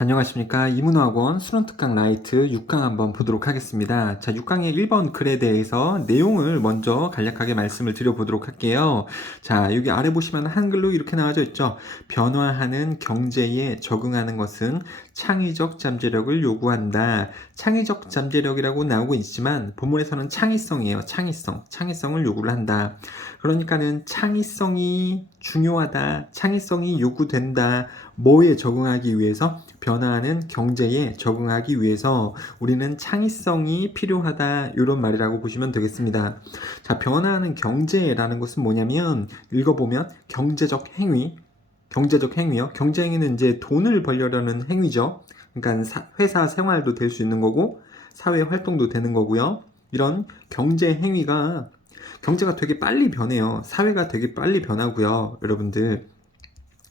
안녕하십니까. 이문화학원 수능특강 라이트 6강 한번 보도록 하겠습니다. 자, 6강의 1번 글에 대해서 내용을 먼저 간략하게 말씀을 드려보도록 할게요. 자, 여기 아래 보시면 한글로 이렇게 나와져 있죠. 변화하는 경제에 적응하는 것은 창의적 잠재력을 요구한다. 창의적 잠재력이라고 나오고 있지만 본문에서는 창의성이에요. 창의성을 요구를 한다. 그러니까는 창의성이 중요하다. 창의성이 요구된다. 뭐에 적응하기 위해서? 변화하는 경제에 적응하기 위해서 우리는 창의성이 필요하다. 이런 말이라고 보시면 되겠습니다. 자, 변화하는 경제라는 것은 뭐냐면 읽어보면 경제적 행위요. 경제 행위는 이제 돈을 벌려는 행위죠. 그러니까 회사 생활도 될 수 있는 거고 사회 활동도 되는 거고요. 이런 경제 행위가 경제가 되게 빨리 변해요. 사회가 되게 빨리 변하고요. 여러분들.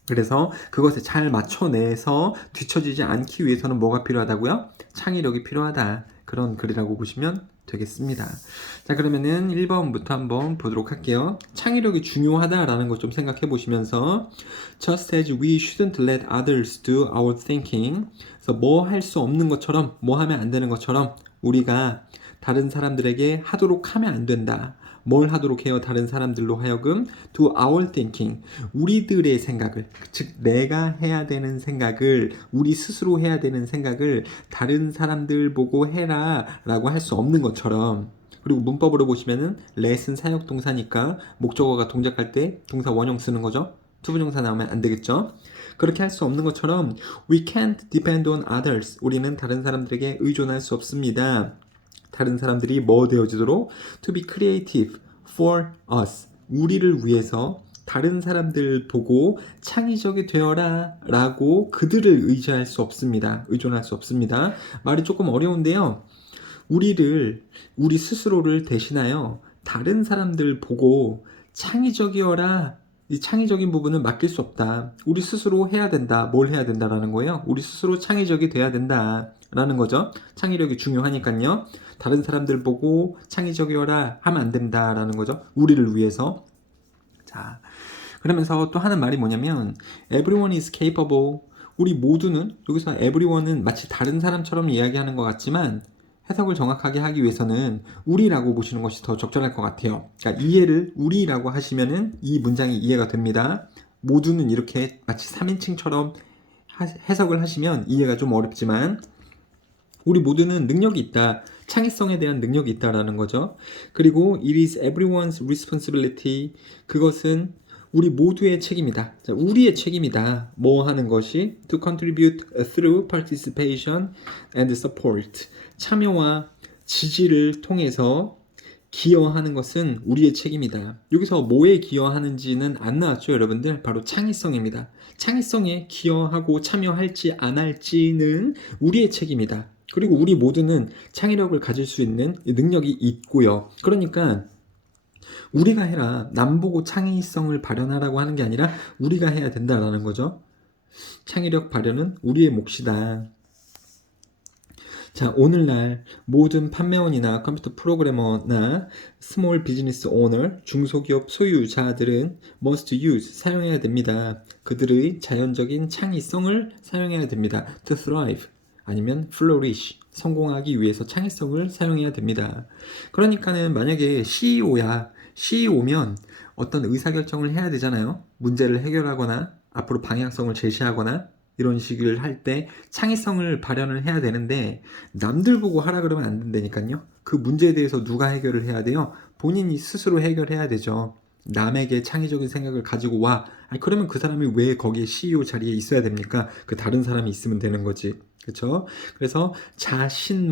그래서 그것에 잘 맞춰내서 뒤처지지 않기 위해서는 뭐가 필요하다고요? 창의력이 필요하다. 그런 글이라고 보시면 되겠습니다. 자, 그러면은 1번부터 한번 보도록 할게요. 창의력이 중요하다라는 것 좀 생각해 보시면서 Just as we shouldn't let others do our thinking. 그래서 뭐 할 수 없는 것처럼, 뭐 하면 안 되는 것처럼 우리가 다른 사람들에게 하도록 하면 안 된다. 뭘 하도록 해요? 다른 사람들로 하여금 do our thinking. 우리들의 생각을, 즉 내가 해야 되는 생각을, 우리 스스로 해야 되는 생각을 다른 사람들 보고 해라 라고 할 수 없는 것처럼. 그리고 문법으로 보시면은 let은 사역동사니까 목적어가 동작할 때 동사 원형 쓰는 거죠. 투부정사 나오면 안 되겠죠. 그렇게 할 수 없는 것처럼 we can't depend on others. 우리는 다른 사람들에게 의존할 수 없습니다. 다른 사람들이 뭐 되어지도록 to be creative for us. 우리를 위해서 다른 사람들 보고 창의적이 되어라 라고 그들을 의지할 수 없습니다. 의존할 수 없습니다. 말이 조금 어려운데요. 우리 스스로를 대신하여 다른 사람들 보고 창의적이어라. 이 창의적인 부분은 맡길 수 없다. 우리 스스로 해야 된다. 뭘 해야 된다라는 거예요. 우리 스스로 창의적이 돼야 된다라는 거죠. 창의력이 중요하니까요. 다른 사람들 보고 창의적이어라 하면 안 된다라는 거죠. 우리를 위해서. 자, 그러면서 또 하는 말이 뭐냐면 everyone is capable. 우리 모두는, 여기서 everyone은 마치 다른 사람처럼 이야기하는 것 같지만 해석을 정확하게 하기 위해서는 우리라고 보시는 것이 더 적절할 것 같아요. 그러니까 이해를 우리라고 하시면은 이 문장이 이해가 됩니다. 모두는 이렇게 마치 3인칭처럼 해석을 하시면 이해가 좀 어렵지만 우리 모두는 능력이 있다. 창의성에 대한 능력이 있다라는 거죠. 그리고 it is everyone's responsibility. 그것은 우리 모두의 책임이다. 자, 우리의 책임이다. 뭐 하는 것이 to contribute through participation and support. 참여와 지지를 통해서 기여하는 것은 우리의 책임이다. 여기서 뭐에 기여하는지는 안 나왔죠, 여러분들? 바로 창의성입니다. 창의성에 기여하고 참여할지 안 할지는 우리의 책임이다. 그리고 우리 모두는 창의력을 가질 수 있는 능력이 있고요. 그러니까 우리가 해라. 남 보고 창의성을 발현하라고 하는 게 아니라 우리가 해야 된다라는 거죠. 창의력 발현은 우리의 몫이다. 자, 오늘날 모든 판매원이나 컴퓨터 프로그래머나 스몰 비즈니스 오너, 중소기업 소유자들은 must use, 사용해야 됩니다. 그들의 자연적인 창의성을 사용해야 됩니다. to thrive, 아니면 flourish, 성공하기 위해서 창의성을 사용해야 됩니다. 그러니까는 만약에 CEO면 어떤 의사결정을 해야 되잖아요. 문제를 해결하거나 앞으로 방향성을 제시하거나 이런 식을 할 때 창의성을 발현을 해야 되는데 남들 보고 하라 그러면 안 된다니까요. 그 문제에 대해서 누가 해결을 해야 돼요? 본인이 스스로 해결해야 되죠. 남에게 창의적인 생각을 가지고 와. 아니, 그러면 그 사람이 왜 거기에 CEO 자리에 있어야 됩니까? 그 다른 사람이 있으면 되는 거지. 그렇죠? 그래서 자신이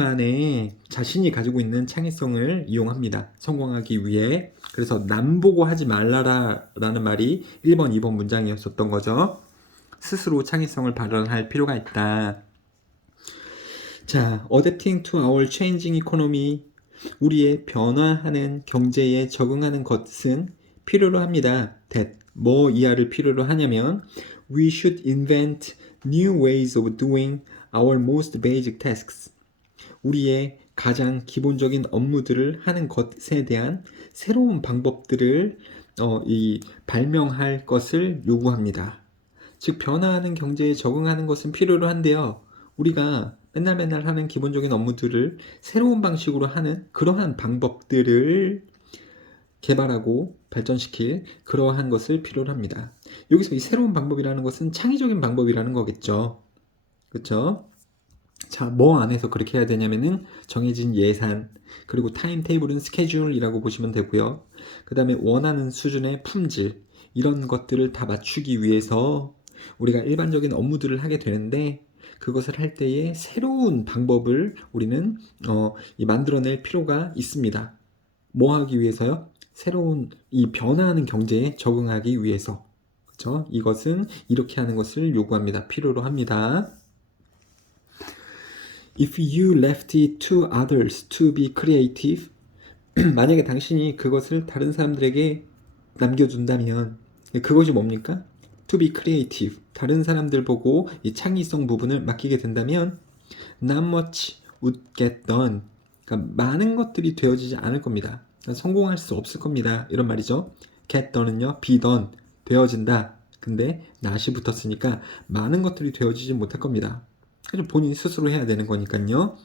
가지고 있는 창의성을 이용합니다. 성공하기 위해. 그래서 남 보고 하지 말라라는 말이 1번, 2번 문장이었었던 거죠. 스스로 창의성을 발현할 필요가 있다. 자, adapting to our changing economy. 우리의 변화하는 경제에 적응하는 것은 필요로 합니다. that, 뭐 이하를 필요로 하냐면 we should invent new ways of doing our most basic tasks. 우리의 가장 기본적인 업무들을 하는 것에 대한 새로운 방법들을 발명할 것을 요구합니다. 즉 변화하는 경제에 적응하는 것은 필요로 한데요. 우리가 맨날 하는 기본적인 업무들을 새로운 방식으로 하는 그러한 방법들을 개발하고 발전시킬 그러한 것을 필요로 합니다. 여기서 이 새로운 방법이라는 것은 창의적인 방법이라는 거겠죠. 그렇죠? 자, 뭐 안에서 그렇게 해야 되냐면은 정해진 예산, 그리고 타임 테이블은 스케줄이라고 보시면 되고요. 그 다음에 원하는 수준의 품질, 이런 것들을 다 맞추기 위해서 우리가 일반적인 업무들을 하게 되는데, 그것을 할 때에 새로운 방법을 우리는 만들어낼 필요가 있습니다. 뭐 하기 위해서요? 새로운 이 변화하는 경제에 적응하기 위해서. 그렇죠? 이것은 이렇게 하는 것을 요구합니다. 필요로 합니다. If you left it to others to be creative, 만약에 당신이 그것을 다른 사람들에게 남겨둔다면, 그것이 뭡니까? To be creative. 다른 사람들 보고 이 창의성 부분을 맡기게 된다면, not much would get done. 그러니까 많은 것들이 되어지지 않을 겁니다. 그러니까 성공할 수 없을 겁니다. 이런 말이죠. get done은요, be done. 되어진다. 근데 not이 붙었으니까 많은 것들이 되어지지 못할 겁니다. 그래서 본인이 스스로 해야 되는 거니까요.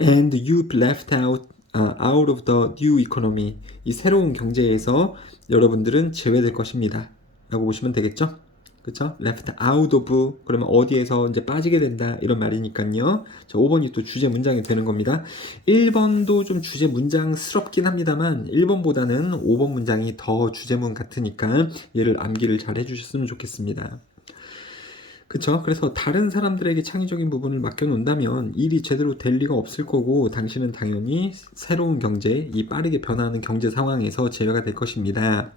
And you've left out of the new economy. 이 새로운 경제에서 여러분들은 제외될 것입니다. 라고 보시면 되겠죠? 그쵸? left out of 그러면 어디에서 이제 빠지게 된다 이런 말이니까요. 자, 5번이 또 주제 문장이 되는 겁니다. 1번도 좀 주제 문장스럽긴 합니다만 1번보다는 5번 문장이 더 주제문 같으니까 얘를 암기를 잘 해주셨으면 좋겠습니다. 그쵸? 그래서 다른 사람들에게 창의적인 부분을 맡겨놓는다면 일이 제대로 될 리가 없을 거고 당신은 당연히 새로운 경제, 이 빠르게 변화하는 경제 상황에서 제외가 될 것입니다.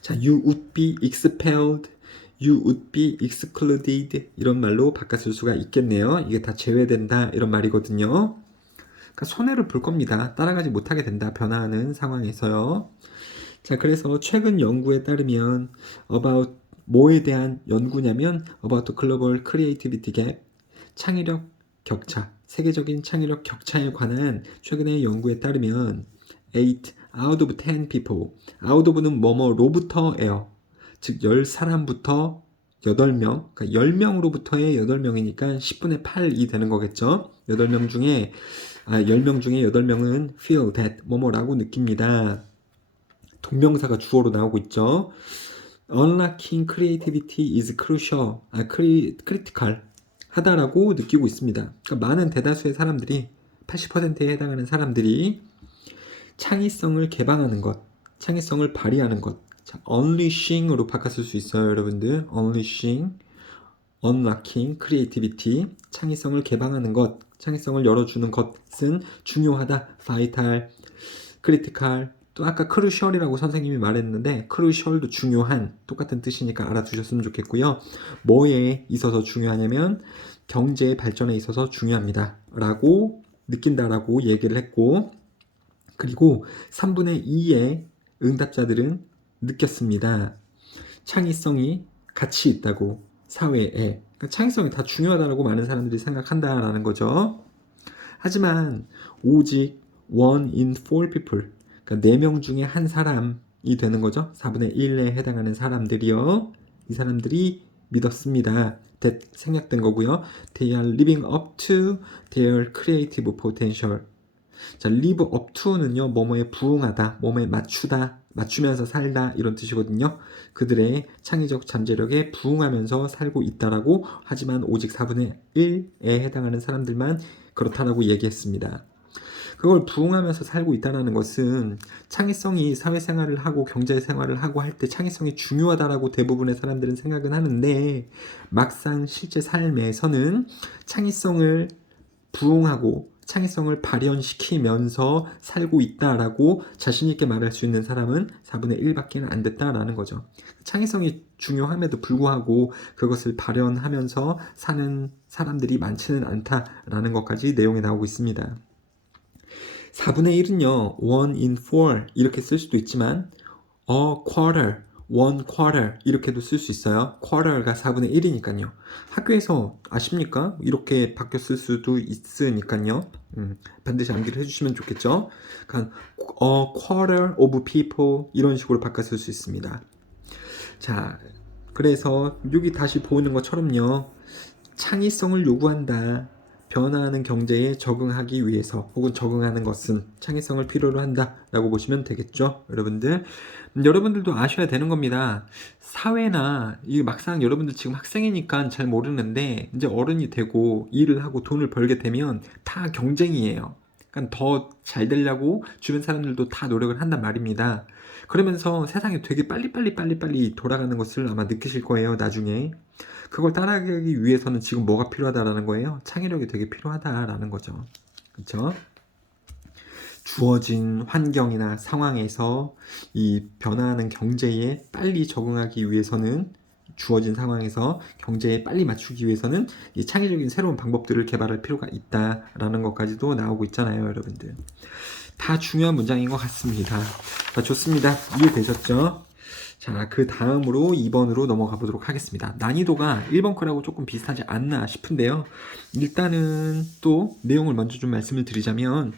자, you would be expelled, you would be excluded 이런 말로 바꿔 쓸 수가 있겠네요. 이게 다 제외된다 이런 말이거든요. 그러니까 손해를 볼 겁니다. 따라가지 못하게 된다. 변화하는 상황에서요. 자, 그래서 최근 연구에 따르면 about 뭐에 대한 연구냐면 about the global creativity gap, 창의력 격차, 세계적인 창의력 격차에 관한 최근의 연구에 따르면 8 out of 10 people, out of는 뭐뭐로부터예요. 즉 10사람부터 8명, 그러니까 10명으로부터의 8명이니까 10분의 8이 되는 거겠죠. 8명 중에 10명 중에 8명은 feel that 뭐뭐라고 느낍니다. 동명사가 주어로 나오고 있죠. Unlocking creativity is crucial, critical 하다라고 느끼고 있습니다. 그러니까 많은 대다수의 사람들이 80%에 해당하는 사람들이 창의성을 개방하는 것, 창의성을 발휘하는 것. 자, unleashing으로 바꿔 쓸 수 있어요, 여러분들. unleashing, unlocking, creativity. 창의성을 개방하는 것, 창의성을 열어주는 것은 중요하다. vital, critical. 또 아까 crucial이라고 선생님이 말했는데 crucial도 중요한 똑같은 뜻이니까 알아두셨으면 좋겠고요. 뭐에 있어서 중요하냐면 경제의 발전에 있어서 중요합니다. 라고 느낀다라고 얘기를 했고 그리고 3분의 2의 응답자들은 느꼈습니다. 창의성이 가치 있다고 사회에. 그러니까 창의성이 다 중요하다고 많은 사람들이 생각한다라는 거죠. 하지만 오직 1 in 4 people, 그러니까 4명 중에 한 사람이 되는 거죠. 4분의 1에 해당하는 사람들이요. 이 사람들이 믿었습니다. that 생략된 거고요. They are living up to their creative potential. 자, live up to는요, 뭐뭐에 부응하다, 뭐뭐에 맞추다, 맞추면서 살다 이런 뜻이거든요. 그들의 창의적 잠재력에 부응하면서 살고 있다라고 하지만 오직 4분의 1에 해당하는 사람들만 그렇다라고 얘기했습니다. 그걸 부응하면서 살고 있다는 것은 창의성이 사회생활을 하고 경제생활을 하고 할 때 창의성이 중요하다라고 대부분의 사람들은 생각은 하는데 막상 실제 삶에서는 창의성을 부응하고 창의성을 발현시키면서 살고 있다라고 자신있게 말할 수 있는 사람은 4분의 1밖에 안 됐다라는 거죠. 창의성이 중요함에도 불구하고 그것을 발현하면서 사는 사람들이 많지는 않다라는 것까지 내용이 나오고 있습니다. 4분의 1은요, 1 in 4 이렇게 쓸 수도 있지만 a quarter, 1 quarter 이렇게도 쓸 수 있어요. quarter가 4분의 1이니까요. 학교에서 아십니까? 이렇게 바뀌어 쓸 수도 있으니까요. 반드시 암기를 해주시면 좋겠죠. 그러니까 a quarter of people 이런 식으로 바꿔 쓸 수 있습니다. 자, 그래서 여기 다시 보이는 것처럼요. 창의성을 요구한다. 변화하는 경제에 적응하기 위해서 혹은 적응하는 것은 창의성을 필요로 한다라고 보시면 되겠죠, 여러분들. 여러분들도 아셔야 되는 겁니다. 사회나 이 막상 여러분들 지금 학생이니까 잘 모르는데 이제 어른이 되고 일을 하고 돈을 벌게 되면 다 경쟁이에요. 그러니까 더 잘 되려고 주변 사람들도 다 노력을 한단 말입니다. 그러면서 세상이 되게 빨리 돌아가는 것을 아마 느끼실 거예요, 나중에. 그걸 따라가기 위해서는 지금 뭐가 필요하다라는 거예요? 창의력이 되게 필요하다라는 거죠. 그렇죠? 주어진 환경이나 상황에서 이 변화하는 경제에 빨리 적응하기 위해서는 주어진 상황에서 경제에 빨리 맞추기 위해서는 이 창의적인 새로운 방법들을 개발할 필요가 있다라는 것까지도 나오고 있잖아요, 여러분들. 다 중요한 문장인 것 같습니다. 자, 좋습니다. 이해되셨죠? 자, 그 다음으로 2번으로 넘어가 보도록 하겠습니다. 난이도가 1번 거라고 조금 비슷하지 않나 싶은데요. 일단은 또 내용을 먼저 좀 말씀을 드리자면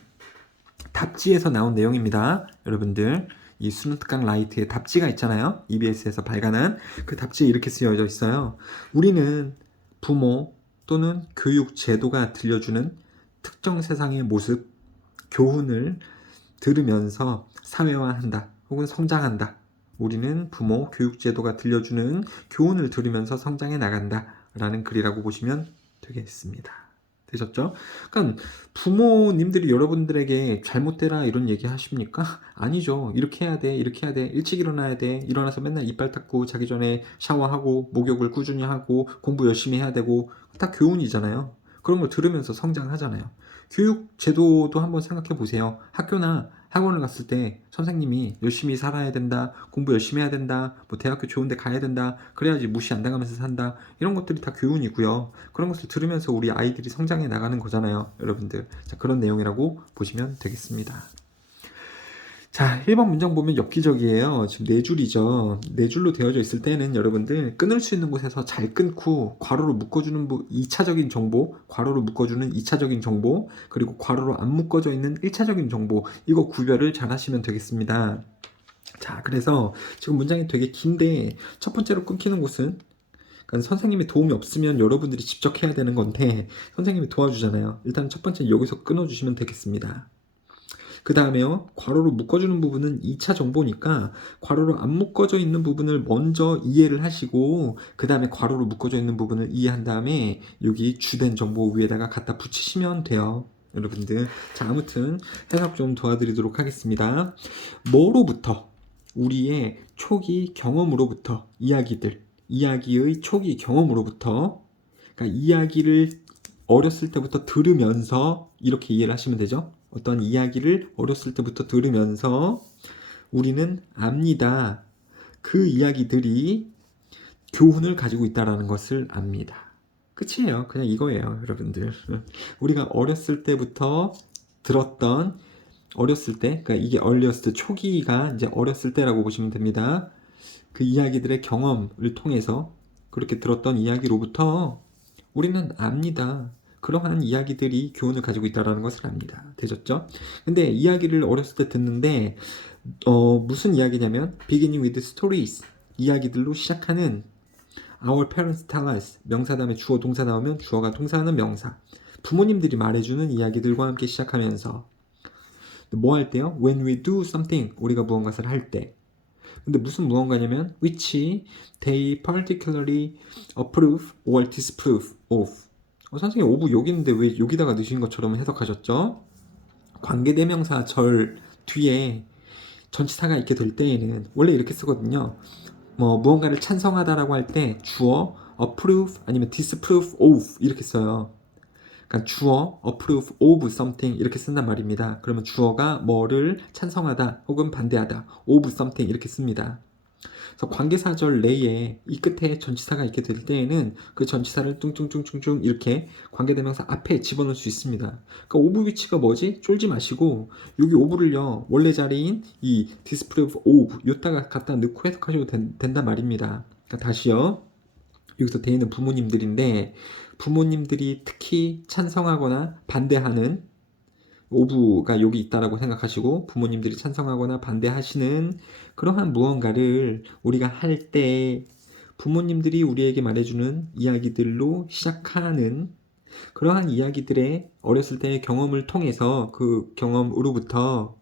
답지에서 나온 내용입니다. 여러분들 이 수능특강 라이트의 답지가 있잖아요. EBS에서 발간한 그 답지에 이렇게 쓰여져 있어요. 우리는 부모 또는 교육 제도가 들려주는 특정 세상의 모습, 교훈을 들으면서 사회화한다 혹은 성장한다. 우리는 부모, 교육제도가 들려주는 교훈을 들으면서 성장해 나간다 라는 글이라고 보시면 되겠습니다. 되셨죠? 그러니까 부모님들이 여러분들에게 잘못되라 이런 얘기 하십니까? 아니죠. 이렇게 해야 돼, 이렇게 해야 돼, 일찍 일어나야 돼, 일어나서 맨날 이빨 닦고 자기 전에 샤워하고 목욕을 꾸준히 하고 공부 열심히 해야 되고 다 교훈이잖아요. 그런 걸 들으면서 성장하잖아요. 교육 제도도 한번 생각해 보세요. 학교나 학원을 갔을 때 선생님이 열심히 살아야 된다, 공부 열심히 해야 된다, 뭐 대학교 좋은 데 가야 된다, 그래야지 무시 안 당하면서 산다, 이런 것들이 다 교훈이고요. 그런 것을 들으면서 우리 아이들이 성장해 나가는 거잖아요, 여러분들. 자, 그런 내용이라고 보시면 되겠습니다. 자, 1번 문장 보면 엽기적이에요. 지금 4줄이죠. 4줄로 되어져 있을 때는 여러분들 끊을 수 있는 곳에서 잘 끊고 괄호로 묶어주는 2차적인 정보, 괄호로 묶어주는 2차적인 정보, 그리고 괄호로 안 묶어져 있는 1차적인 정보, 이거 구별을 잘 하시면 되겠습니다. 자, 그래서 지금 문장이 되게 긴데 첫 번째로 끊기는 곳은 그러니까 선생님의 도움이 없으면 여러분들이 직접 해야 되는 건데 선생님이 도와주잖아요. 일단 첫 번째 여기서 끊어주시면 되겠습니다. 그 다음에요, 괄호로 묶어주는 부분은 2차 정보니까 괄호로 안 묶어져 있는 부분을 먼저 이해를 하시고 그 다음에 괄호로 묶어져 있는 부분을 이해한 다음에 여기 주된 정보 위에다가 갖다 붙이시면 돼요, 여러분들. 자, 아무튼 해석 좀 도와드리도록 하겠습니다. 뭐로부터? 우리의 초기 경험으로부터 이야기의 초기 경험으로부터, 그러니까 이야기를 어렸을 때부터 들으면서 이렇게 이해를 하시면 되죠. 어떤 이야기를 어렸을 때부터 들으면서 우리는 압니다. 그 이야기들이 교훈을 가지고 있다는 것을 압니다. 끝이에요. 그냥 이거예요, 여러분들. 우리가 어렸을 때부터 들었던, 어렸을 때, 그러니까 이게 earliest 초기가 이제 어렸을 때라고 보시면 됩니다. 그 이야기들의 경험을 통해서 그렇게 들었던 이야기로부터 우리는 압니다. 그러한 이야기들이 교훈을 가지고 있다는 것을 압니다. 되셨죠? 근데 이야기를 어렸을 때 듣는데 무슨 이야기냐면 beginning with stories, 이야기들로 시작하는 our parents tell us, 명사 다음에 주어 동사 나오면 주어가 동사하는 명사, 부모님들이 말해주는 이야기들과 함께 시작하면서 뭐 할 때요? when we do something, 우리가 무언가를 할 때. 근데 무슨 무언가냐면 which they particularly approve or disapprove of. 선생님 오브 여기 있는데 왜 여기다가 넣으신 것처럼 해석하셨죠? 관계대명사 절 뒤에 전치사가 있게 될 때에는 원래 이렇게 쓰거든요. 뭐 무언가를 찬성하다라고 할 때 주어 approve 아니면 disapprove of 이렇게 써요. 그러니까 주어 approve of something 이렇게 쓴단 말입니다. 그러면 주어가 뭐를 찬성하다 혹은 반대하다 of something 이렇게 씁니다. 그래서 관계사절 내에 이 끝에 전치사가 있게 될 때에는 그 전치사를 뚱뚱뚱뚱뚱 이렇게 관계대명사 앞에 집어넣을 수 있습니다. 그러니까 of 위치가 뭐지? 쫄지 마시고 여기 of를요 원래 자리인 이 disapprove of 요따가 갖다 넣고 해석하셔도 된단 말입니다. 그러니까 다시요, 여기서 대인은 부모님들인데 부모님들이 특히 찬성하거나 반대하는 오브가 여기 있다라고 생각하시고 부모님들이 찬성하거나 반대하시는 그러한 무언가를 우리가 할 때 부모님들이 우리에게 말해주는 이야기들로 시작하는 그러한 이야기들의 어렸을 때의 경험을 통해서 그 경험으로부터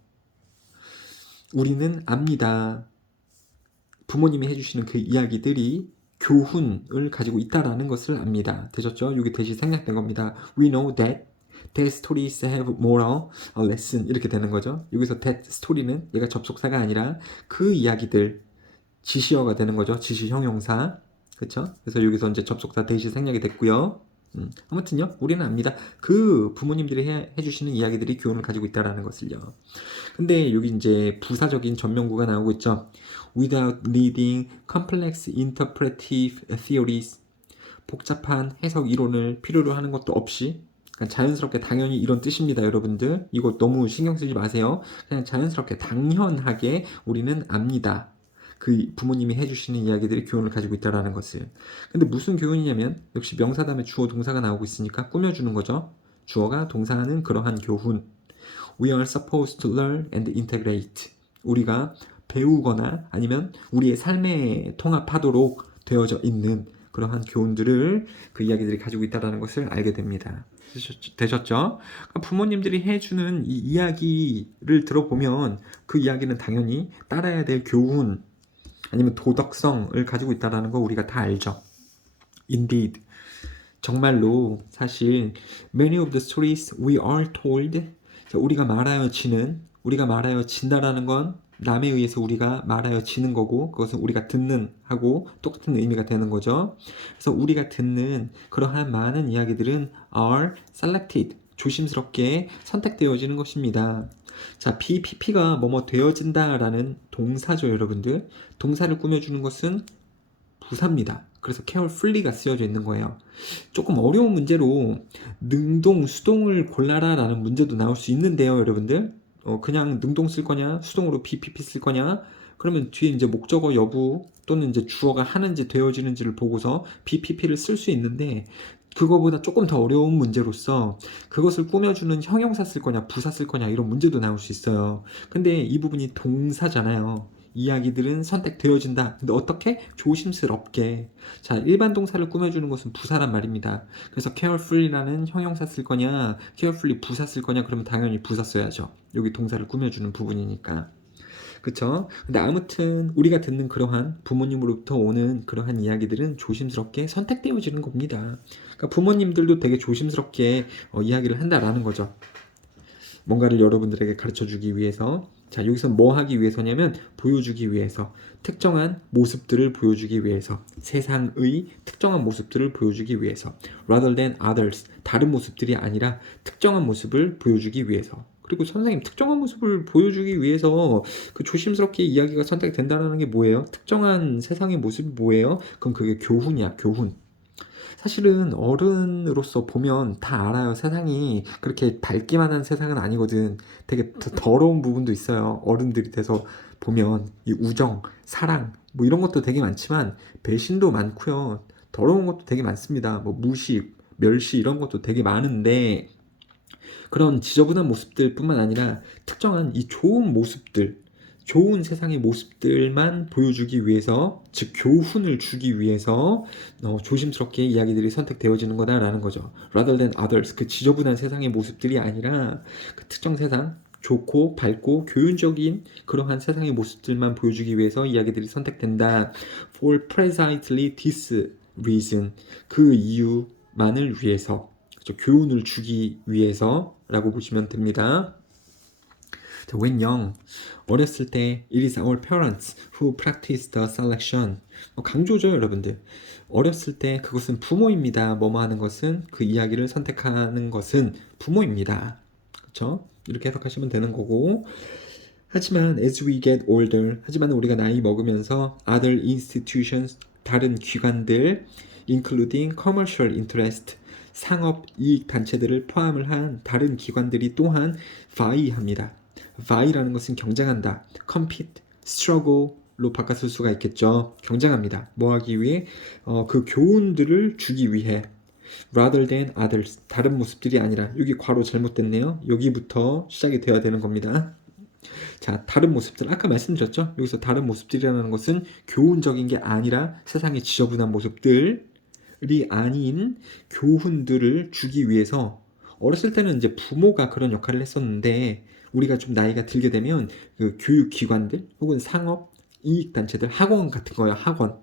우리는 압니다. 부모님이 해주시는 그 이야기들이 교훈을 가지고 있다라는 것을 압니다. 되셨죠? 이게 대신 생략된 겁니다. We know that stories have moral lesson 이렇게 되는 거죠. 여기서 that story는 얘가 접속사가 아니라 그 이야기들 지시어가 되는 거죠. 지시 형용사. 그렇죠? 그래서 여기서 이제 접속사 대신 생략이 됐고요. 아무튼요, 우리는 압니다. 그 부모님들이 해주시는 이야기들이 교훈을 가지고 있다라는 것을요. 근데 여기 이제 부사적인 전명구가 나오고 있죠. Without needing complex interpretive theories. 복잡한 해석 이론을 필요로 하는 것도 없이 그냥 자연스럽게 당연히 이런 뜻입니다, 여러분들. 이거 너무 신경 쓰지 마세요. 그냥 자연스럽게 당연하게 우리는 압니다. 그 부모님이 해주시는 이야기들이 교훈을 가지고 있다라는 것을. 근데 무슨 교훈이냐면 역시 명사 다음에 주어 동사가 나오고 있으니까 꾸며주는 거죠. 주어가 동사하는 그러한 교훈. We are supposed to learn and integrate. 우리가 배우거나 아니면 우리의 삶에 통합하도록 되어져 있는 그러한 교훈들을 그 이야기들이 가지고 있다는 것을 알게 됩니다. 되셨죠? 부모님들이 해주는 이 이야기를 들어보면 그 이야기는 당연히 따라야 될 교훈 아니면 도덕성을 가지고 있다는 거 우리가 다 알죠. Indeed. 정말로 사실 many of the stories we are told 우리가 말하여 진다라는 건 남에 의해서 우리가 말하여 지는 거고 그것은 우리가 듣는 하고 똑같은 의미가 되는 거죠. 그래서 우리가 듣는 그러한 많은 이야기들은 are selected 조심스럽게 선택되어지는 것입니다. 자, BPP가 뭐뭐 되어진다라는 동사죠, 여러분들. 동사를 꾸며주는 것은 부사입니다. 그래서 carefully가 쓰여져 있는 거예요. 조금 어려운 문제로 능동, 수동을 골라라 라는 문제도 나올 수 있는데요, 여러분들. 그냥 능동 쓸 거냐, 수동으로 BPP 쓸 거냐, 그러면 뒤에 이제 목적어 여부 또는 이제 주어가 하는지 되어지는지를 보고서 BPP를 쓸 수 있는데 그거보다 조금 더 어려운 문제로서 그것을 꾸며주는 형용사 쓸 거냐, 부사 쓸 거냐 이런 문제도 나올 수 있어요. 근데 이 부분이 동사잖아요. 이야기들은 선택되어진다. 근데 어떻게? 조심스럽게. 자, 일반 동사를 꾸며주는 것은 부사란 말입니다. 그래서 carefully라는 형용사 쓸 거냐, carefully 부사 쓸 거냐, 그러면 당연히 부사 써야죠. 여기 동사를 꾸며주는 부분이니까. 그쵸? 근데 아무튼 우리가 듣는 그러한 부모님으로부터 오는 그러한 이야기들은 조심스럽게 선택되어지는 겁니다. 그러니까 부모님들도 되게 조심스럽게 이야기를 한다라는 거죠. 뭔가를 여러분들에게 가르쳐주기 위해서. 자, 여기서 뭐 하기 위해서냐면 보여주기 위해서, 특정한 모습들을 보여주기 위해서, 세상의 특정한 모습들을 보여주기 위해서, rather than others, 다른 모습들이 아니라 특정한 모습을 보여주기 위해서. 그리고 선생님, 특정한 모습을 보여주기 위해서 그 조심스럽게 이야기가 선택된다는 게 뭐예요? 특정한 세상의 모습이 뭐예요? 그럼 그게 교훈이야, 교훈. 사실은 어른으로서 보면 다 알아요. 세상이 그렇게 밝기만 한 세상은 아니거든. 되게 더러운 부분도 있어요. 어른들이 돼서 보면 이 우정, 사랑 뭐 이런 것도 되게 많지만 배신도 많고요. 더러운 것도 되게 많습니다. 뭐 무식, 멸시 이런 것도 되게 많은데 그런 지저분한 모습들 뿐만 아니라 특정한 이 좋은 모습들, 좋은 세상의 모습들만 보여주기 위해서, 즉 교훈을 주기 위해서 조심스럽게 이야기들이 선택되어지는 거다라는 거죠. Rather than others, 그 지저분한 세상의 모습들이 아니라 그 특정 세상, 좋고 밝고 교훈적인 그러한 세상의 모습들만 보여주기 위해서 이야기들이 선택된다. For precisely this reason, 그 이유만을 위해서, 그렇죠? 교훈을 주기 위해서라고 보시면 됩니다. when young, 어렸을 때 it is our parents who practice the selection. 강조죠, 여러분들. 어렸을 때 그것은 부모입니다. 뭐뭐 하는 것은, 그 이야기를 선택하는 것은 부모입니다. 그렇죠? 이렇게 해석하시면 되는 거고. 하지만 as we get older, 하지만 우리가 나이 먹으면서 other institutions, 다른 기관들, including commercial interest, 상업 이익 단체들을 포함을 한 다른 기관들이 또한 vy합니다. vy라는 것은 경쟁한다. compete, struggle로 바꿔쓸 수가 있겠죠. 경쟁합니다. 뭐 하기 위해? 그 교훈들을 주기 위해. rather than others, 다른 모습들이 아니라. 여기 괄호 잘못됐네요. 여기부터 시작이 되어야 되는 겁니다. 자, 다른 모습들 아까 말씀드렸죠? 여기서 다른 모습들이라는 것은 교훈적인 게 아니라 세상의 지저분한 모습들이 아닌 교훈들을 주기 위해서 어렸을 때는 이제 부모가 그런 역할을 했었는데 우리가 좀 나이가 들게 되면 그 교육기관들 혹은 상업 이익단체들 학원 같은 거예요. 학원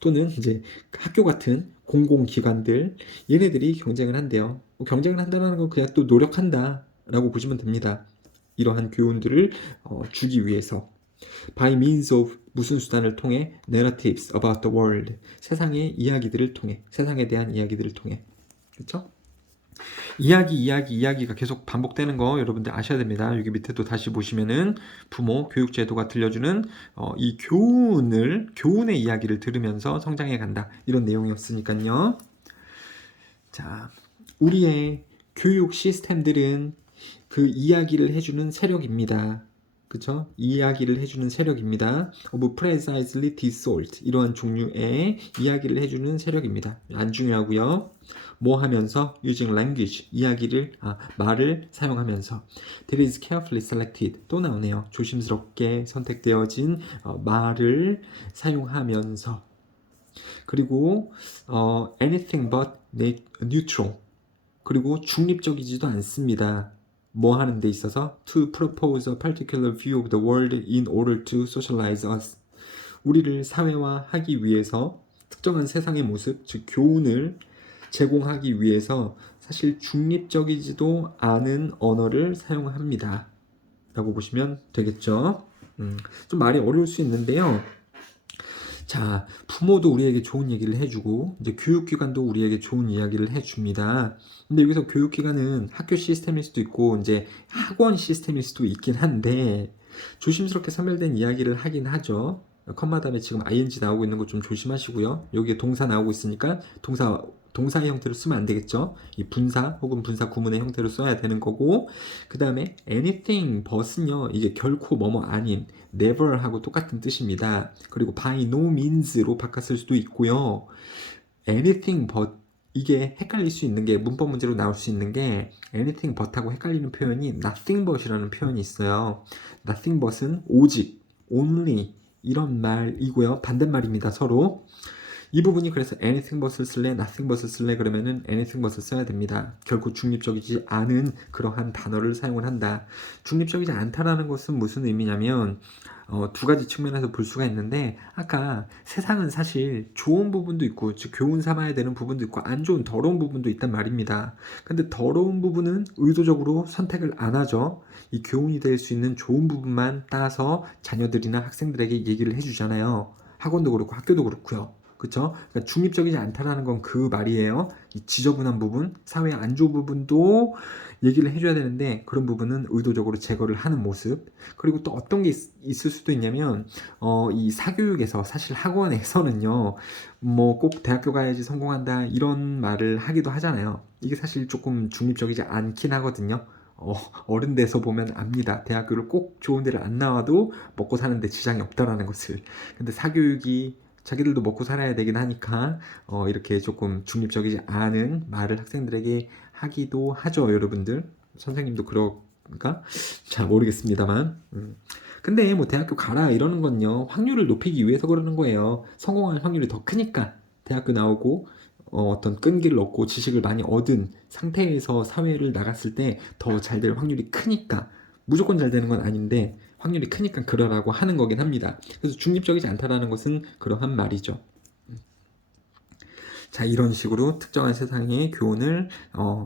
또는 이제 학교 같은 공공기관들 얘네들이 경쟁을 한대요. 경쟁을 한다는 건 그냥 또 노력한다라고 보시면 됩니다. 이러한 교훈들을 주기 위해서 by means of 무슨 수단을 통해 narratives about the world 세상의 이야기들을 통해 세상에 대한 이야기들을 통해 그렇죠? 이야기가 계속 반복되는 거 여러분들 아셔야 됩니다. 여기 밑에 또 다시 보시면은 부모 교육제도가 들려주는 이 교훈의 이야기를 들으면서 성장해 간다 이런 내용이었으니까요. 자, 우리의 교육 시스템들은 그 이야기를 해주는 세력입니다. 그쵸? 이야기를 해주는 세력입니다. of precisely this sort 이러한 종류의 이야기를 해주는 세력입니다. 안 중요하고요. 뭐 하면서 using language 말을 사용하면서 that is carefully selected 또 나오네요. 조심스럽게 선택되어진 말을 사용하면서 그리고 anything but neutral 그리고 중립적이지도 않습니다. 뭐 하는 데 있어서 to propose a particular view of the world in order to socialize us. 우리를 사회화하기 위해서 특정한 세상의 모습, 즉 교훈을 제공하기 위해서 사실 중립적이지도 않은 언어를 사용합니다. 라고 보시면 되겠죠. 좀 말이 어려울 수 있는데요. 자, 부모도 우리에게 좋은 얘기를 해주고 이제 교육기관도 우리에게 좋은 이야기를 해줍니다. 근데 여기서 교육기관은 학교 시스템일 수도 있고 이제 학원 시스템일 수도 있긴 한데 조심스럽게 선별된 이야기를 하긴 하죠. 컴마 다음에 지금 ing 나오고 있는 거 좀 조심하시고요. 여기에 동사 나오고 있으니까 동사의 형태로 쓰면 안 되겠죠. 이 분사 혹은 분사 구문의 형태로 써야 되는 거고 그 다음에 anything but은요 이게 결코 뭐뭐 아닌 never 하고 똑같은 뜻입니다. 그리고 by no means로 바꿨을 수도 있고요. anything but 이게 헷갈릴 수 있는 게 문법 문제로 나올 수 있는 게 anything but하고 헷갈리는 표현이 nothing but이라는 표현이 있어요. nothing but은 오직, only 이런 말이고요. 반대말입니다. 서로. 이 부분이 그래서 anything but을 쓸래, nothing but을 쓸래 그러면은 anything but을 써야 됩니다. 결코 중립적이지 않은 그러한 단어를 사용을 한다. 중립적이지 않다라는 것은 무슨 의미냐면 두 가지 측면에서 볼 수가 있는데 아까 세상은 사실 좋은 부분도 있고 즉 교훈 삼아야 되는 부분도 있고 안 좋은 더러운 부분도 있단 말입니다. 근데 더러운 부분은 의도적으로 선택을 안 하죠. 이 교훈이 될 수 있는 좋은 부분만 따서 자녀들이나 학생들에게 얘기를 해주잖아요. 학원도 그렇고 학교도 그렇고요. 그쵸? 그러니까 중립적이지 않다라는 건 그 말이에요. 이 지저분한 부분, 사회의 안 좋은 부분도 얘기를 해줘야 되는데 그런 부분은 의도적으로 제거를 하는 모습. 그리고 또 어떤 게 있을 수도 있냐면 이 사교육에서 사실 학원에서는요. 뭐 꼭 대학교 가야지 성공한다 이런 말을 하기도 하잖아요. 이게 사실 조금 중립적이지 않긴 하거든요. 어른 돼서 보면 압니다. 대학교를 꼭 좋은 데를 안 나와도 먹고 사는데 지장이 없다라는 것을. 근데 사교육이 자기들도 먹고 살아야 되긴 하니까 이렇게 조금 중립적이지 않은 말을 학생들에게 하기도 하죠, 여러분들. 선생님도 그런가? 잘 모르겠습니다만. 근데 뭐 대학교 가라 이러는 건요, 확률을 높이기 위해서 그러는 거예요. 성공할 확률이 더 크니까 대학교 나오고 어떤 끈기를 얻고 지식을 많이 얻은 상태에서 사회를 나갔을 때 더 잘 될 확률이 크니까 무조건 잘 되는 건 아닌데 확률이 크니까 그러라고 하는 거긴 합니다. 그래서 중립적이지 않다라는 것은 그러한 말이죠. 자, 이런 식으로 특정한 세상의 교훈을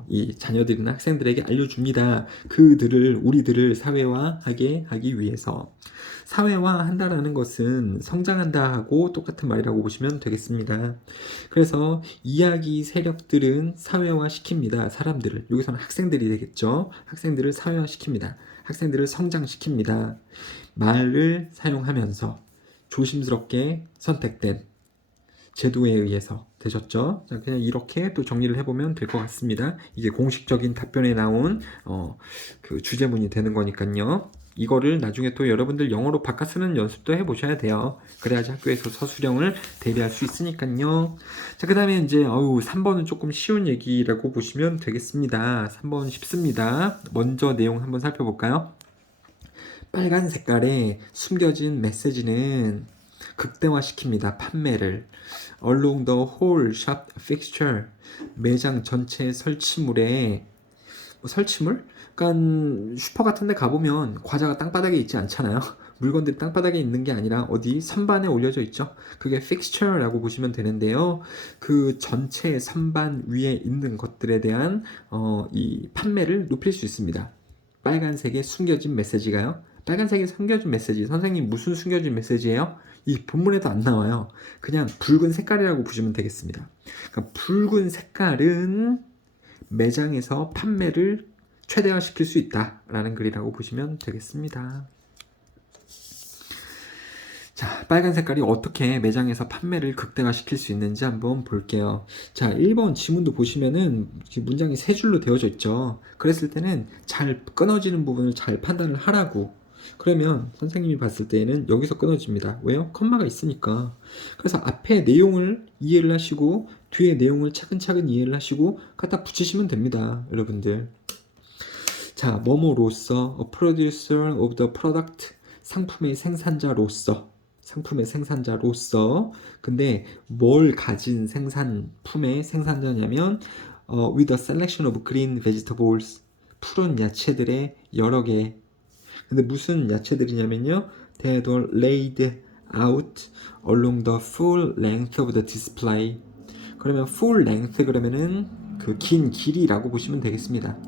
이 자녀들이나 학생들에게 알려줍니다. 우리들을 사회화하게 하기 위해서. 사회화한다라는 것은 성장한다 하고 똑같은 말이라고 보시면 되겠습니다. 그래서 이야기 세력들은 사회화시킵니다. 사람들을. 여기서는 학생들이 되겠죠. 학생들을 사회화시킵니다. 학생들을 성장시킵니다. 말을 사용하면서 조심스럽게 선택된 제도에 의해서 되셨죠? 자, 그냥 이렇게 또 정리를 해보면 될 것 같습니다. 이게 공식적인 답변에 나온 그 주제문이 되는 거니까요. 이거를 나중에 또 여러분들 영어로 바꿔 쓰는 연습도 해보셔야 돼요. 그래야지 학교에서 서술형을 대비할 수 있으니까요. 자, 그 다음에 이제 3번은 조금 쉬운 얘기라고 보시면 되겠습니다. 3번 쉽습니다. 먼저 내용 한번 살펴볼까요? 빨간 색깔에 숨겨진 메시지는 극대화시킵니다. 판매를. Along the whole shop fixture. 매장 전체 설치물에 설치물? 그러니까 슈퍼 같은 데 가보면 과자가 땅바닥에 있지 않잖아요. 물건들이 땅바닥에 있는 게 아니라 어디 선반에 올려져 있죠. 그게 fixture라고 보시면 되는데요. 그 전체 선반 위에 있는 것들에 대한 이 판매를 높일 수 있습니다. 빨간색에 숨겨진 메시지가요. 빨간색에 숨겨진 메시지. 선생님 무슨 숨겨진 메시지예요? 이 본문에도 안 나와요. 그냥 붉은 색깔이라고 보시면 되겠습니다. 그러니까 붉은 색깔은 매장에서 판매를 최대화시킬 수 있다라는 글이라고 보시면 되겠습니다. 자, 빨간 색깔이 어떻게 매장에서 판매를 극대화시킬 수 있는지 한번 볼게요. 자, 1번 지문도 보시면은 문장이 세 줄로 되어져 있죠. 그랬을 때는 잘 끊어지는 부분을 잘 판단을 하라고. 그러면 선생님이 봤을 때에는 여기서 끊어집니다. 왜요? 컴마가 있으니까. 그래서 앞에 내용을 이해를 하시고 뒤에 내용을 차근차근 이해를 하시고 갖다 붙이시면 됩니다. 여러분들. 자, 뭐뭐로서 a producer of the product, 상품의 생산자로서. 근데 뭘 가진 생산품의 생산자냐면 with a selection of green vegetables, 푸른 야채들의 여러 개. 근데 무슨 야채들이냐면요, they were laid out along the full length of the display. 그러면 full length 그러면은 그 긴 길이라고 보시면 되겠습니다.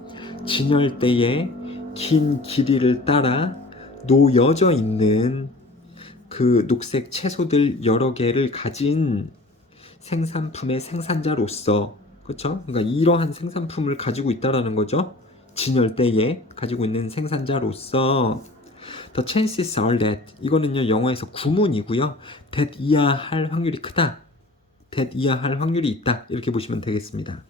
진열대의 긴 길이를 따라 놓여져 있는 그 녹색 채소들 여러 개를 가진 생산품의 생산자로서, 그렇죠? 그러니까 이러한 생산품을 가지고 있다라는 거죠. 진열대에 가지고 있는 생산자로서 the chances are that, 이거는요 영어에서 구문이고요. that 이하할 확률이 크다, that 이하할 확률이 있다, 이렇게 보시면 되겠습니다.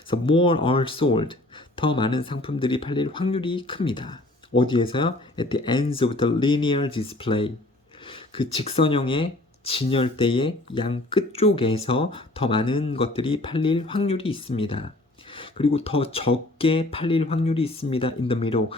그래서 more are sold, 더 많은 상품들이 팔릴 확률이 큽니다. 어디에서요? at the ends of the linear display, 그 직선형의 진열대의 양 끝쪽에서 더 많은 것들이 팔릴 확률이 있습니다. 그리고 더 적게 팔릴 확률이 있습니다. in the middle,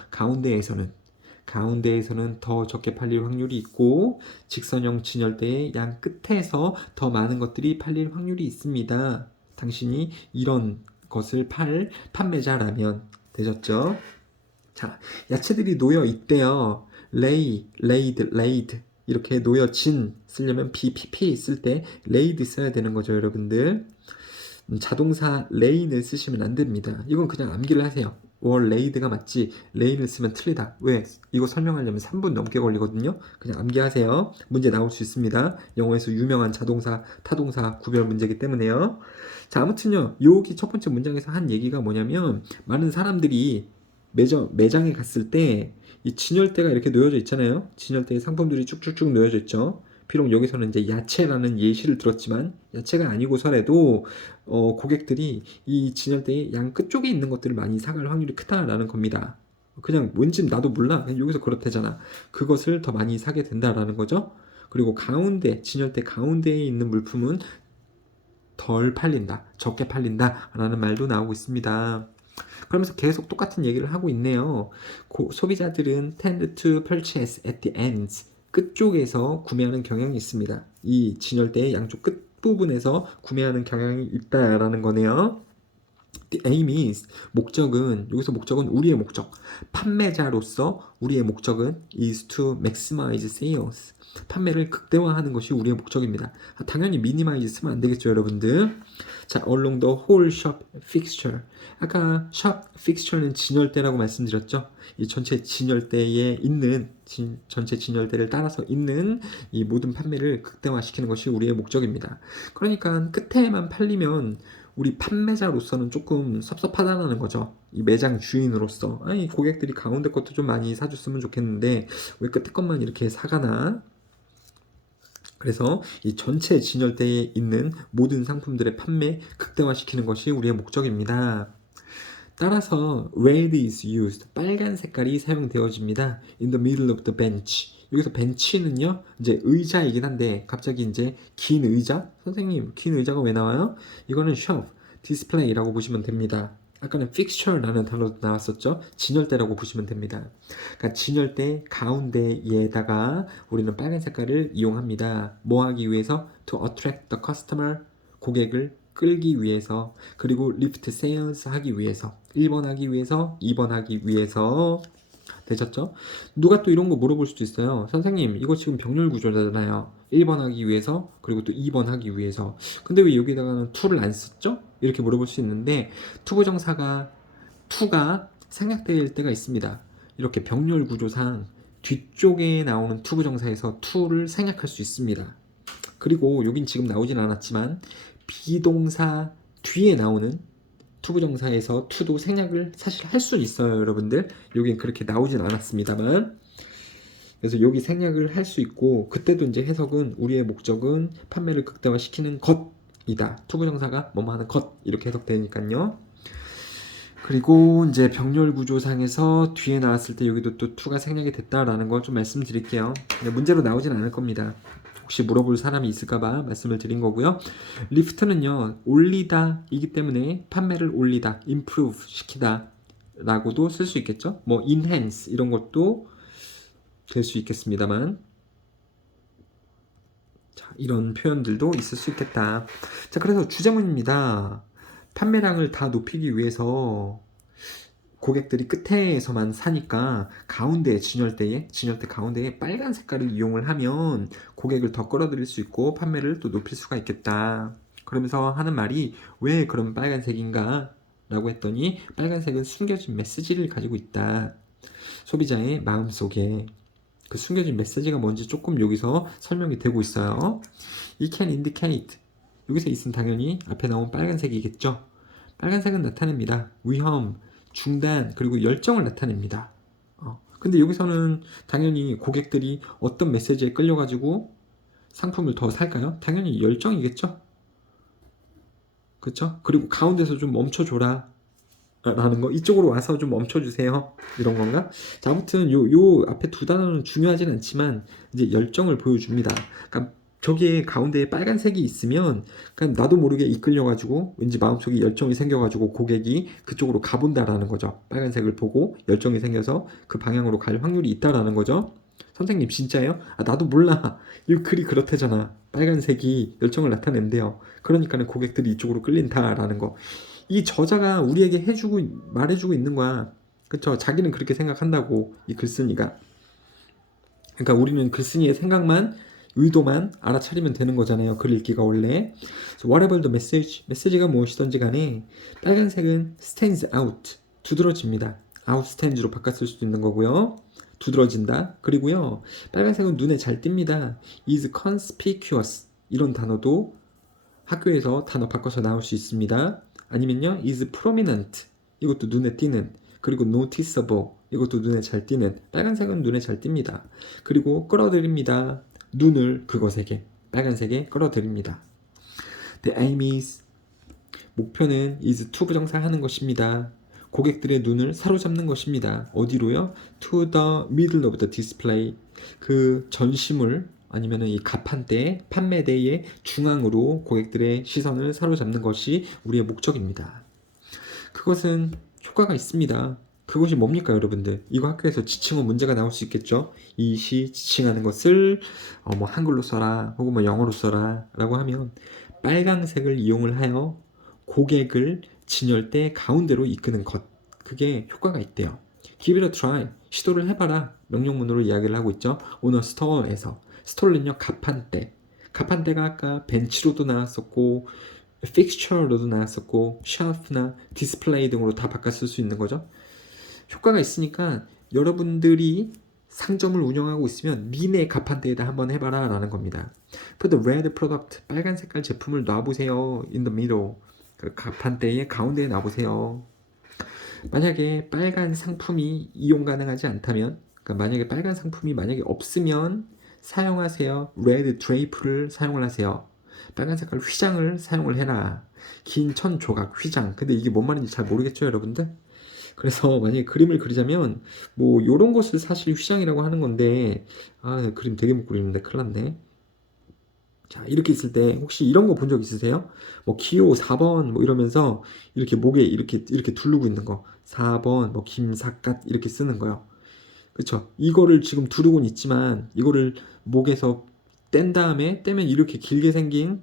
가운데에서는 더 적게 팔릴 확률이 있고 직선형 진열대의 양 끝에서 더 많은 것들이 팔릴 확률이 있습니다. 당신이 이런 것을 팔 판매자라면. 되셨죠? 자, 야채들이 놓여 있대요. laid 이렇게 놓여진 쓰려면 BPP 쓸 때 laid 써야 되는 거죠, 여러분들. 자동사 lay는 쓰시면 안 됩니다. 이건 그냥 암기를 하세요. were laid가 맞지 lay는 쓰면 틀리다. 왜? 이거 설명하려면 3분 넘게 걸리거든요. 그냥 암기하세요. 문제 나올 수 있습니다. 영어에서 유명한 자동사, 타동사 구별 문제이기 때문에요. 자, 아무튼요, 여기 첫 번째 문장에서 한 얘기가 뭐냐면 많은 사람들이 매장에 갔을 때 이 진열대가 이렇게 놓여져 있잖아요. 진열대에 상품들이 쭉쭉쭉 놓여져 있죠. 비록 여기서는 이제 야채라는 예시를 들었지만 야채가 아니고서라도 고객들이 이 진열대의 양 끝쪽에 있는 것들을 많이 사갈 확률이 크다라는 겁니다. 그냥 뭔지 나도 몰라. 그냥 여기서 그렇대잖아. 그것을 더 많이 사게 된다라는 거죠. 그리고 진열대 가운데에 있는 물품은 덜 팔린다, 적게 팔린다라는 말도 나오고 있습니다. 그러면서 계속 똑같은 얘기를 하고 있네요. 소비자들은 tend to purchase at the ends, 끝쪽에서 구매하는 경향이 있습니다. 이 진열대의 양쪽 끝부분에서 구매하는 경향이 있다라는 거네요. The aim is, 여기서 목적은 우리의 목적, 판매자로서 우리의 목적은 is to maximize sales, 판매를 극대화하는 것이 우리의 목적입니다. 당연히 minimize 쓰면 안 되겠죠, 여러분들. 자, along the whole shop fixture, 아까 shop fixture는 진열대라고 말씀드렸죠. 이 전체 진열대에 있는 전체 진열대를 따라서 있는 이 모든 판매를 극대화시키는 것이 우리의 목적입니다. 그러니까 끝에만 팔리면 우리 판매자로서는 조금 섭섭하다는 거죠. 이 매장 주인으로서 아니 고객들이 가운데 것도 좀 많이 사줬으면 좋겠는데 왜 끝에 것만 이렇게 사가나. 그래서 이 전체 진열대에 있는 모든 상품들의 판매 극대화시키는 것이 우리의 목적입니다. 따라서 red is used, 빨간 색깔이 사용되어집니다. in the middle of the bench, 여기서 벤치는요 이제 의자이긴 한데 갑자기 이제 긴 의자? 선생님 긴 의자가 왜 나와요? 이거는 shop 디스플레이라고 보시면 됩니다. 아까는 fixture라는 단어도 나왔었죠. 진열대라고 보시면 됩니다. 그러니까 진열대 가운데에다가 우리는 빨간 색깔을 이용합니다. 뭐 하기 위해서? To attract the customer, 고객을 끌기 위해서, 그리고 lift sales 하기 위해서, 1번 하기 위해서, 2번 하기 위해서. 되셨죠? 누가 또 이런 거 물어볼 수도 있어요. 선생님, 이거 지금 병렬 구조잖아요. 1번 하기 위해서, 그리고 또 2번 하기 위해서. 근데 왜 여기다가는 to를 안 썼죠? 이렇게 물어볼 수 있는데, 투부정사가 to가 생략될 때가 있습니다. 이렇게 병렬 구조상 뒤쪽에 나오는 투부정사에서 to를 생략할 수 있습니다. 그리고 여긴 지금 나오진 않았지만 비동사 뒤에 나오는 투부정사에서 to도 생략을 사실 할 수 있어요, 여러분들. 여긴 그렇게 나오진 않았습니다만. 그래서 여기 생략을 할 수 있고, 그때도 이제 해석은 우리의 목적은 판매를 극대화시키는 것이다. 투부정사가 뭐뭐 하는 것 이렇게 해석되니까요. 그리고 이제 병렬 구조상에서 뒤에 나왔을 때 여기도 또 to가 생략이 됐다라는 걸 좀 말씀드릴게요. 문제로 나오진 않을 겁니다. 혹시 물어볼 사람이 있을까봐 말씀을 드린 거고요. 리프트는요, 올리다 이기 때문에 판매를 올리다, improve 시키다 라고도 쓸 수 있겠죠. 뭐 enhance 이런 것도 될 수 있겠습니다만, 자, 이런 표현들도 있을 수 있겠다. 자, 그래서 주제문입니다. 판매량을 다 높이기 위해서 고객들이 끝에서만 사니까 가운데 진열대 가운데에 빨간 색깔을 이용을 하면 고객을 더 끌어들일 수 있고 판매를 또 높일 수가 있겠다. 그러면서 하는 말이 왜 그럼 빨간색인가? 라고 했더니 빨간색은 숨겨진 메시지를 가지고 있다. 소비자의 마음속에 그 숨겨진 메시지가 뭔지 조금 여기서 설명이 되고 있어요. It can indicate, 여기서 있으면 당연히 앞에 나온 빨간색이겠죠. 빨간색은 나타냅니다. 위험, 중단, 그리고 열정을 나타냅니다. 근데 여기서는 당연히 고객들이 어떤 메시지에 끌려가지고 상품을 더 살까요? 당연히 열정이겠죠. 그쵸? 그리고 가운데서 좀 멈춰줘라 라는 거, 이쪽으로 와서 좀 멈춰주세요 이런 건가? 자, 아무튼 요 앞에 두 단어는 중요하진 않지만 이제 열정을 보여줍니다. 그러니까 저기에 가운데에 빨간색이 있으면 그냥 나도 모르게 이끌려가지고 왠지 마음속에 열정이 생겨가지고 고객이 그쪽으로 가본다라는 거죠. 빨간색을 보고 열정이 생겨서 그 방향으로 갈 확률이 있다라는 거죠. 선생님 진짜예요? 아, 나도 몰라. 이 글이 그렇대잖아. 빨간색이 열정을 나타낸대요. 그러니까는 고객들이 이쪽으로 끌린다라는 거. 이 저자가 우리에게 해주고 말해주고 있는 거야. 그쵸? 자기는 그렇게 생각한다고, 이 글쓴이가. 그러니까 우리는 글쓴이의 생각만, 의도만 알아차리면 되는 거잖아요. 글 읽기가 원래. So whatever the message, 메시지가 무엇이든지 간에 빨간색은 stands out, 두드러집니다. outstands로 바꿨을 수도 있는 거고요. 두드러진다. 그리고요, 빨간색은 눈에 잘 띕니다. is conspicuous, 이런 단어도 학교에서 단어 바꿔서 나올 수 있습니다. 아니면요, is prominent, 이것도 눈에 띄는, 그리고 noticeable, 이것도 눈에 잘 띄는, 빨간색은 눈에 잘 띕니다. 그리고 끌어들입니다. 눈을 그것에게, 빨간색에 끌어들입니다. The aim is, 목표는 is to 부정사하는 것입니다. 고객들의 눈을 사로잡는 것입니다. 어디로요? To the middle of the display, 그 전시물 아니면 이 가판대, 판매대의 중앙으로 고객들의 시선을 사로잡는 것이 우리의 목적입니다. 그것은 효과가 있습니다. 그것이 뭡니까, 여러분들? 이거 학교에서 지칭어 문제가 나올 수 있겠죠? 이 시 지칭하는 것을 뭐 한글로 써라 혹은 뭐 영어로 써라 라고 하면 빨강색을 이용을 하여 고객을 진열대 가운데로 이끄는 것, 그게 효과가 있대요. Give it a try, 시도를 해봐라 명령문으로 이야기를 하고 있죠. On a store에서, 스톨은요 가판대, 가판대가 아까 벤치로도 나왔었고 fixture로도 나왔었고 쉘프나 디스플레이 등으로 다 바꿔 쓸 수 있는 거죠. 효과가 있으니까 여러분들이 상점을 운영하고 있으면 니네 가판대에다 한번 해봐라 라는 겁니다. Put the red product, 빨간 색깔 제품을 놔보세요. In the middle, 그 가판대의 가운데에 놔보세요. 만약에 빨간 상품이 이용 가능하지 않다면, 그러니까 만약에 빨간 상품이 만약에 없으면 사용하세요. red drape를 사용을 하세요. 빨간 색깔 휘장을 사용을 해라. 긴 천 조각 휘장. 근데 이게 뭔 말인지 잘 모르겠죠, 여러분들? 그래서 만약에 그림을 그리자면 뭐 요런 것을 사실 휘장이라고 하는 건데, 아, 그림 되게 못 그리는데 큰일 났네. 자, 이렇게 있을 때 혹시 이런 거 본 적 있으세요? 뭐 기호 4번 뭐 이러면서 이렇게 목에 이렇게 두르고 있는 거. 4번 뭐 김삿갓 이렇게 쓰는 거요. 그쵸? 이거를 지금 두르고는 있지만 이거를 목에서 뗀 다음에 떼면 이렇게 길게 생긴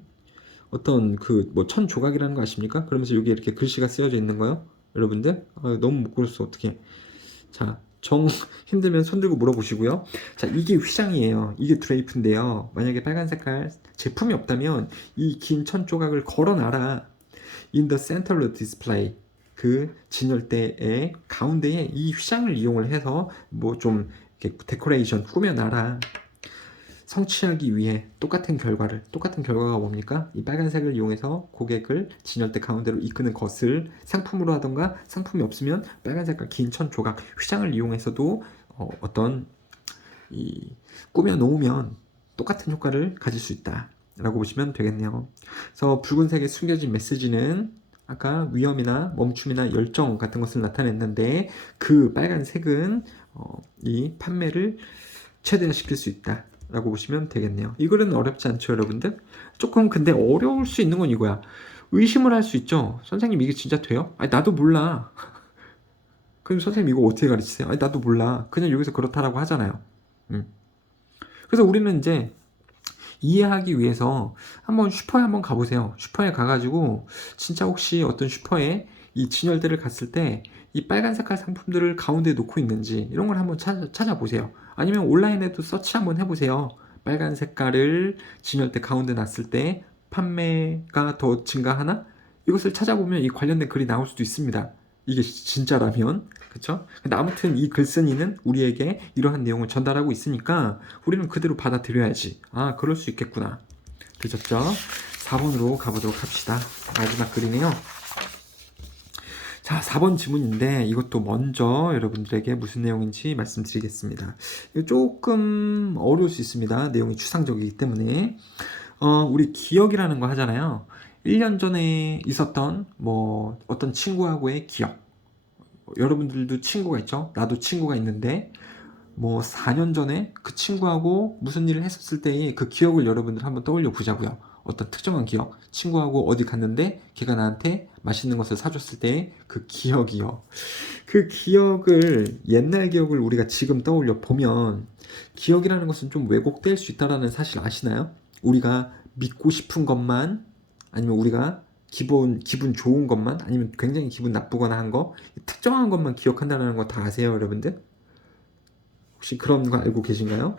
어떤 그 뭐 천조각이라는 거 아십니까? 그러면서 여기 이렇게 글씨가 쓰여져 있는 거요. 여러분들 너무 못 그렸어 어떡해. 자, 정 힘들면 손 들고 물어보시고요. 자, 이게 휘장이에요. 이게 드레이프인데요. 만약에 빨간 색깔 제품이 없다면 이 긴 천 조각을 걸어놔라. In the center of the display. 그 진열대의 가운데에 이 휘장을 이용을 해서 뭐 좀 이렇게 데코레이션 꾸며놔라. 성취하기 위해 똑같은 결과가 뭡니까? 이 빨간색을 이용해서 고객을 진열대 가운데로 이끄는 것을 상품으로 하던가 상품이 없으면 빨간 색깔 긴 천 조각 휘장을 이용해서도 어떤 이 꾸며 놓으면 똑같은 효과를 가질 수 있다 라고 보시면 되겠네요. 그래서 붉은색에 숨겨진 메시지는 아까 위험이나 멈춤이나 열정 같은 것을 나타냈는데 그 빨간색은 이 판매를 최대화시킬 수 있다 라고 보시면 되겠네요. 이거는 어렵지 않죠 여러분들? 조금 근데 어려울 수 있는 건 이거야. 의심을 할 수 있죠. 선생님 이게 진짜 돼요? 아니 나도 몰라. 그럼 선생님 이거 어떻게 가르치세요? 아니 나도 몰라. 그냥 여기서 그렇다라고 하잖아요. 그래서 우리는 이제 이해하기 위해서 한번 슈퍼에 한번 가보세요. 슈퍼에 가가지고 진짜 혹시 어떤 슈퍼에 이 진열대를 갔을 때 이 빨간 색깔 상품들을 가운데 놓고 있는지 이런 걸 한번 찾아보세요. 아니면 온라인에도 서치 한번 해보세요. 빨간 색깔을 진열대 가운데 놨을 때 판매가 더 증가하나? 이것을 찾아보면 이 관련된 글이 나올 수도 있습니다. 이게 진짜라면. 그쵸? 근데 아무튼 이 글쓴이는 우리에게 이러한 내용을 전달하고 있으니까 우리는 그대로 받아들여야지. 아, 그럴 수 있겠구나. 되셨죠? 4번으로 가보도록 합시다. 마지막 글이네요. 자, 4번 지문인데 이것도 먼저 여러분들에게 무슨 내용인지 말씀드리겠습니다. 이거 조금 어려울 수 있습니다. 내용이 추상적이기 때문에. 우리 기억이라는 거 하잖아요. 1년 전에 있었던 뭐 어떤 친구하고의 기억. 여러분들도 친구가 있죠? 나도 친구가 있는데 뭐 4년 전에 그 친구하고 무슨 일을 했었을 때의 그 기억을 여러분들 한번 떠올려 보자고요. 어떤 특정한 기억. 친구하고 어디 갔는데 걔가 나한테 맛있는 것을 사줬을 때의 그 기억이요. 그 기억을 옛날 기억을 우리가 지금 떠올려 보면 기억이라는 것은 좀 왜곡될 수 있다는 사실 아시나요? 우리가 믿고 싶은 것만 아니면 우리가 기분 좋은 것만 아니면 굉장히 기분 나쁘거나 한 거 특정한 것만 기억한다는 거 다 아세요 여러분들? 혹시 그런 거 알고 계신가요?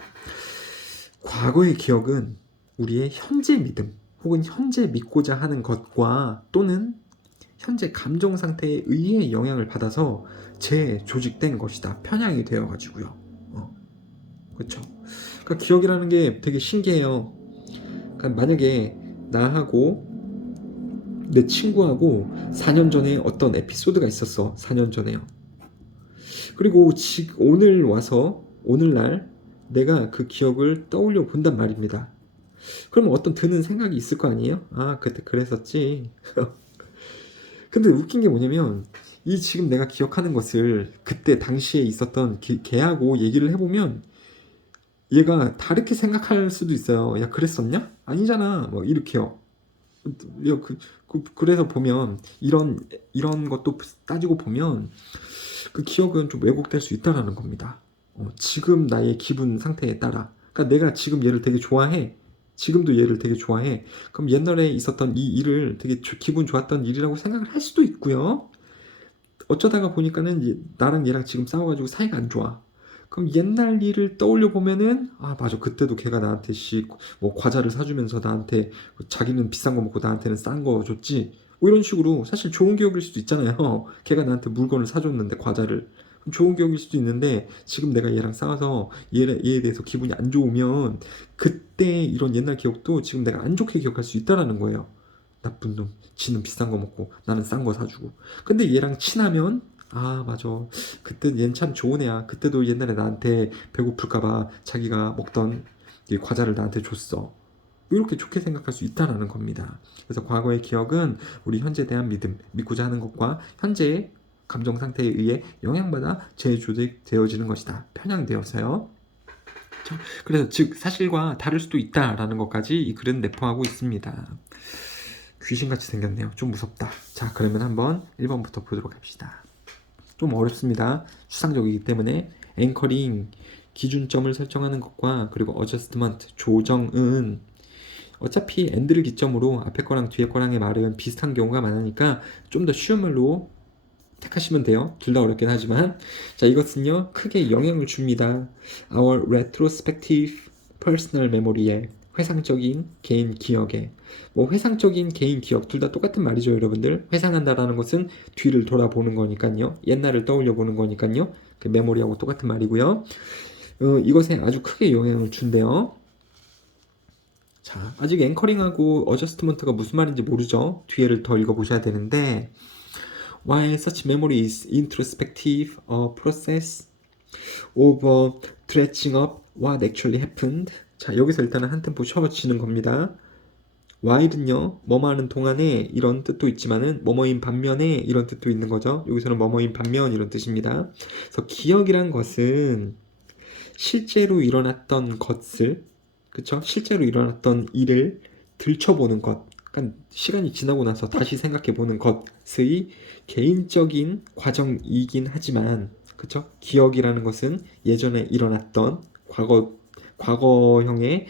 과거의 기억은 우리의 현재 믿음 혹은 현재 믿고자 하는 것과 또는 현재 감정 상태에 의해 영향을 받아서 재조직된 것이다. 편향이 되어가지고요. 그렇죠. 그러니까 기억이라는 게 되게 신기해요. 그러니까 만약에 나하고 내 친구하고 4년 전에 어떤 에피소드가 있었어. 4년 전에요. 그리고 오늘 와서 오늘날 내가 그 기억을 떠올려 본단 말입니다. 그럼 어떤 드는 생각이 있을 거 아니에요? 아, 그때 그랬었지. 근데 웃긴 게 뭐냐면 이 지금 내가 기억하는 것을 그때 당시에 있었던 걔하고 얘기를 해보면 얘가 다르게 생각할 수도 있어요. 야, 그랬었냐? 아니잖아. 뭐 이렇게요. 야, 그래서 보면 이런 것도 따지고 보면 그 기억은 좀 왜곡될 수 있다라는 겁니다. 지금 나의 기분 상태에 따라. 그러니까 내가 지금 얘를 되게 좋아해. 지금도 얘를 되게 좋아해. 그럼 옛날에 있었던 이 일을 되게 기분 좋았던 일이라고 생각을 할 수도 있고요. 어쩌다가 보니까는 나랑 얘랑 지금 싸워가지고 사이가 안 좋아. 그럼 옛날 일을 떠올려 보면은 아 맞아 그때도 걔가 나한테 뭐 과자를 사주면서 나한테 자기는 비싼 거 먹고 나한테는 싼 거 줬지. 뭐 이런 식으로 사실 좋은 기억일 수도 있잖아요. 걔가 나한테 물건을 사줬는데 과자를. 그럼 좋은 기억일 수도 있는데 지금 내가 얘랑 싸워서 얘에 대해서 기분이 안 좋으면 그때 이런 옛날 기억도 지금 내가 안 좋게 기억할 수 있다라는 거예요. 나쁜 놈. 지는 비싼 거 먹고 나는 싼 거 사주고. 근데 얘랑 친하면 아 맞아 그때 얜 참 좋은 애야. 그때도 옛날에 나한테 배고플까봐 자기가 먹던 이 과자를 나한테 줬어. 이렇게 좋게 생각할 수 있다라는 겁니다. 그래서 과거의 기억은 우리 현재에 대한 믿음, 믿고자 하는 것과 현재의 감정 상태에 의해 영향받아 재조직되어지는 것이다. 편향되어서요. 그래서 즉 사실과 다를 수도 있다라는 것까지 이 글은 내포하고 있습니다. 귀신같이 생겼네요. 좀 무섭다. 자, 그러면 한번 1번부터 보도록 합시다. 좀 어렵습니다. 추상적이기 때문에 앵커링, 기준점을 설정하는 것과 그리고 어저스트먼트, 조정은 어차피 엔드를 기점으로 앞에 거랑 뒤에 거랑의 말은 비슷한 경우가 많으니까 좀 더 쉬운 말로 택하시면 돼요. 둘 다 어렵긴 하지만 자, 이것은요 크게 영향을 줍니다. Our retrospective personal memory에 회상적인 개인 기억에 뭐 회상적인 개인 기억 둘 다 똑같은 말이죠. 여러분들 회상한다라는 것은 뒤를 돌아보는 거니까요. 옛날을 떠올려 보는 거니까요. 그 메모리하고 똑같은 말이고요. 이것에 아주 크게 영향을 준대요. 자, 아직 앵커링하고 어저스트먼트가 무슨 말인지 모르죠. 뒤에를 더 읽어보셔야 되는데 While such memory is introspective, a process of dredging up what actually happened. 자, 여기서 일단은 한 템포 쉬어지는 겁니다. while은요, 뭐뭐 하는 동안에 이런 뜻도 있지만은 뭐뭐인 반면에 이런 뜻도 있는 거죠. 여기서는 뭐뭐인 반면 이런 뜻입니다. 그래서 기억이란 것은 실제로 일어났던 것을, 그쵸? 실제로 일어났던 일을 들춰보는 것, 그러니까 시간이 지나고 나서 다시 생각해보는 것의 개인적인 과정이긴 하지만, 그쵸? 기억이라는 것은 예전에 일어났던 과거형의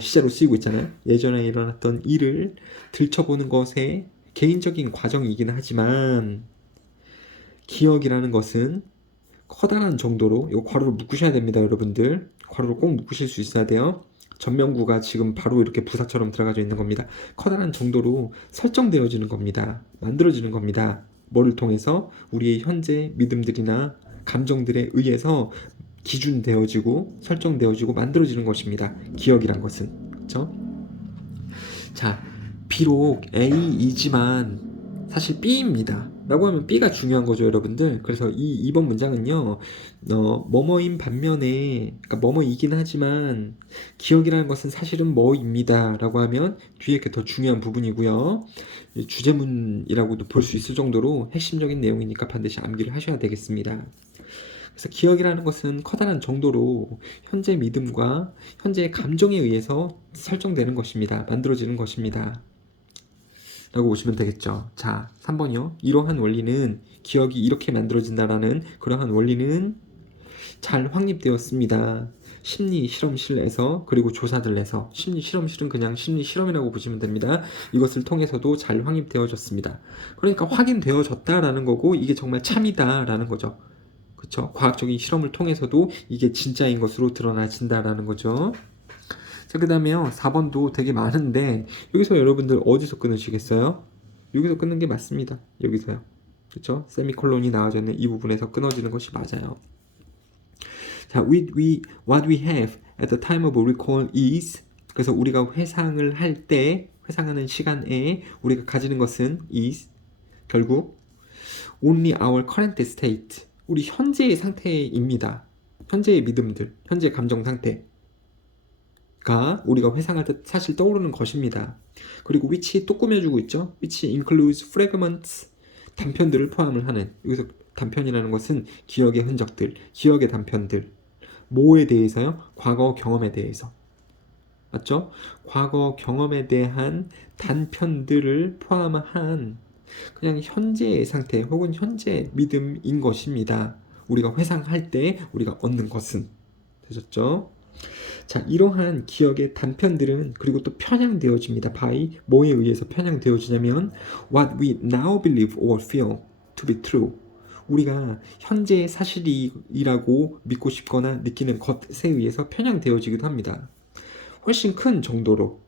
시제로 쓰이고 있잖아요. 예전에 일어났던 일을 들춰보는 것의 개인적인 과정이긴 하지만 기억이라는 것은 커다란 정도로 이거 괄호를 묶으셔야 됩니다. 여러분들 괄호를 꼭 묶으실 수 있어야 돼요. 전명구가 지금 바로 이렇게 부사처럼 들어가져 있는 겁니다. 커다란 정도로 설정되어지는 겁니다. 만들어지는 겁니다. 뭐를 통해서? 우리의 현재 믿음들이나 감정들에 의해서 기준되어지고 설정되어지고 만들어지는 것입니다. 기억이란 것은. 그렇죠? 자, 비록 A이지만 사실 B입니다. 라고 하면 B가 중요한 거죠, 여러분들. 그래서 이 2번 문장은요, 뭐뭐인 반면에, 그러니까 뭐뭐이긴 하지만, 기억이라는 것은 사실은 뭐입니다. 라고 하면 뒤에 이렇게 더 중요한 부분이고요. 주제문이라고도 볼 수 있을 정도로 핵심적인 내용이니까 반드시 암기를 하셔야 되겠습니다. 그래서 기억이라는 것은 커다란 정도로 현재 믿음과 현재의 감정에 의해서 설정되는 것입니다. 만들어지는 것입니다. 라고 보시면 되겠죠. 자, 3번이요. 이러한 원리는 기억이 이렇게 만들어진다라는 그러한 원리는 잘 확립되었습니다. 심리 실험실에서 그리고 조사들에서 심리 실험실은 그냥 심리 실험이라고 보시면 됩니다. 이것을 통해서도 잘 확립되어졌습니다. 그러니까 확인되어졌다라는 거고 이게 정말 참이다라는 거죠. 그쵸? 과학적인 실험을 통해서도 이게 진짜인 것으로 드러나진다라는 거죠. 자, 그 다음에요. 4번도 되게 많은데 여기서 여러분들 어디서 끊으시겠어요? 여기서 끊는 게 맞습니다. 여기서요. 그쵸? 세미콜론이 나와져있는 이 부분에서 끊어지는 것이 맞아요. 자, what we have at the time of recall is 그래서 우리가 회상을 할 때 회상하는 시간에 우리가 가지는 것은 is 결국 only our current state 우리 현재의 상태입니다. 현재의 믿음들, 현재의 감정 상태가 우리가 회상할 때 사실 떠오르는 것입니다. 그리고 which 또 꾸며주고 있죠. which includes fragments 단편들을 포함을 하는 여기서 단편이라는 것은 기억의 흔적들, 기억의 단편들 뭐에 대해서요? 과거 경험에 대해서 맞죠? 과거 경험에 대한 단편들을 포함한 그냥 현재의 상태 혹은 현재 믿음인 것입니다. 우리가 회상할 때 우리가 얻는 것은 되셨죠? 자, 이러한 기억의 단편들은 그리고 또 편향되어집니다. by 뭐에 의해서 편향되어지냐면 what we now believe or feel to be true 우리가 현재의 사실이라고 믿고 싶거나 느끼는 것에 의해서 편향되어지기도 합니다. 훨씬 큰 정도로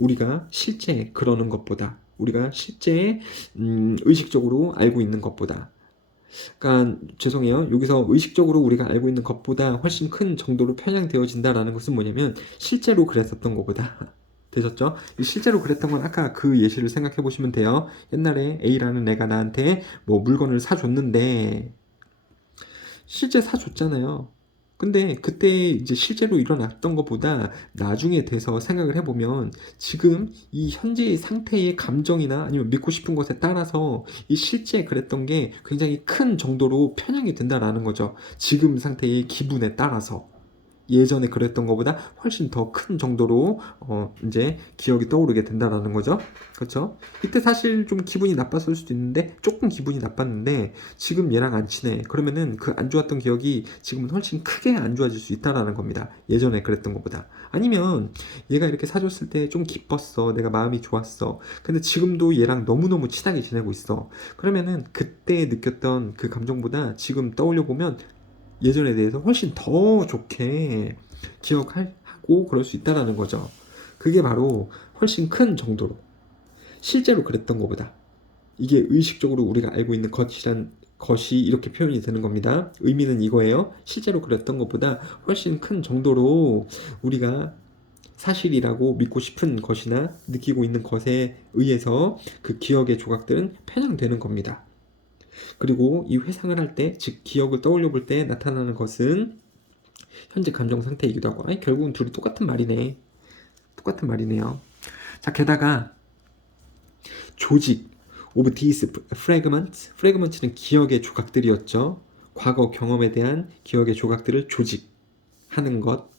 우리가 실제 그러는 것보다 우리가 실제 의식적으로 알고 있는 것보다 그러니까 죄송해요. 여기서 의식적으로 우리가 알고 있는 것보다 훨씬 큰 정도로 편향되어진다라는 것은 뭐냐면 실제로 그랬었던 것보다 되셨죠? 실제로 그랬던 건 아까 그 예시를 생각해 보시면 돼요. 옛날에 A라는 애가 나한테 뭐 물건을 사줬는데 실제 사줬잖아요. 근데 그때 이제 실제로 일어났던 것보다 나중에 돼서 생각을 해보면 지금 이 현재의 상태의 감정이나 아니면 믿고 싶은 것에 따라서 이 실제 그랬던 게 굉장히 큰 정도로 편향이 된다라는 거죠. 지금 상태의 기분에 따라서 예전에 그랬던 것보다 훨씬 더 큰 정도로 이제 기억이 떠오르게 된다라는 거죠. 그렇죠? 이때 사실 좀 기분이 나빴을 수도 있는데 조금 기분이 나빴는데 지금 얘랑 안 친해. 그러면은 그 안 좋았던 기억이 지금은 훨씬 크게 안 좋아질 수 있다라는 겁니다. 예전에 그랬던 것보다. 아니면 얘가 이렇게 사줬을 때 좀 기뻤어. 내가 마음이 좋았어. 근데 지금도 얘랑 너무너무 친하게 지내고 있어. 그러면은 그때 느꼈던 그 감정보다 지금 떠올려 보면 예전에 대해서 훨씬 더 좋게 기억하고 그럴 수 있다라는 거죠. 그게 바로 훨씬 큰 정도로 실제로 그랬던 것보다 이게 의식적으로 우리가 알고 있는 것이 이렇게 표현이 되는 겁니다. 의미는 이거예요. 실제로 그랬던 것보다 훨씬 큰 정도로 우리가 사실이라고 믿고 싶은 것이나 느끼고 있는 것에 의해서 그 기억의 조각들은 편향되는 겁니다. 그리고 이 회상을 할 때, 즉 기억을 떠올려 볼 때 나타나는 것은 현재 감정 상태이기도 하고, 아니 결국은 둘이 똑같은 말이네. 똑같은 말이네요. 자, 게다가 조직 of these fragments는 기억의 조각들이었죠. 과거 경험에 대한 기억의 조각들을 조직하는 것.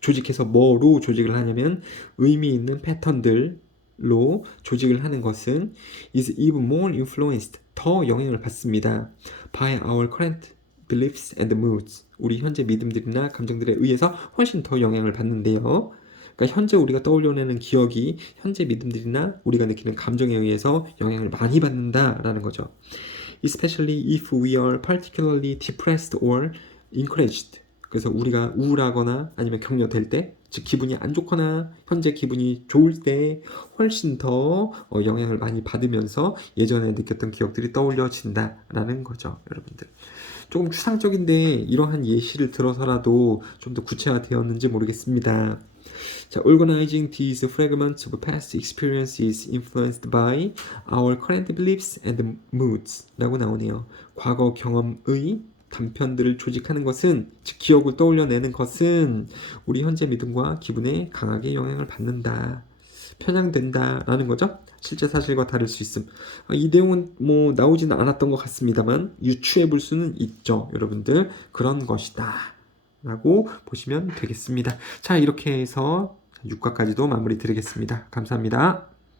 조직해서 뭐로 조직을 하냐면 의미 있는 패턴들로 조직을 하는 것은 is even more influenced, 더 영향을 받습니다. by our current beliefs and moods, 우리 현재 믿음들이나 감정들에 의해서 훨씬 더 영향을 받는데요. 그러니까 현재 우리가 떠올려내는 기억이 현재 믿음들이나 우리가 느끼는 감정에 의해서 영향을 많이 받는다라는 거죠. Especially if we are particularly depressed or encouraged. 그래서 우리가 우울하거나 아니면 격려될 때, 즉 기분이 안 좋거나 현재 기분이 좋을 때 훨씬 더 영향을 많이 받으면서 예전에 느꼈던 기억들이 떠올려진다라는 거죠, 여러분들. 조금 추상적인데 이러한 예시를 들어서라도 좀 더 구체화되었는지 모르겠습니다. 자, organizing these fragments of past experiences influenced by our current beliefs and moods 라고 나오네요. 과거 경험의 단편들을 조직하는 것은, 즉 기억을 떠올려내는 것은 우리 현재 믿음과 기분에 강하게 영향을 받는다, 편향된다라는 거죠. 실제 사실과 다를 수 있음. 이 내용은 뭐 나오지는 않았던 것 같습니다만 유추해 볼 수는 있죠, 여러분들. 그런 것이다 라고 보시면 되겠습니다. 자, 이렇게 해서 6과까지도 마무리 드리겠습니다. 감사합니다.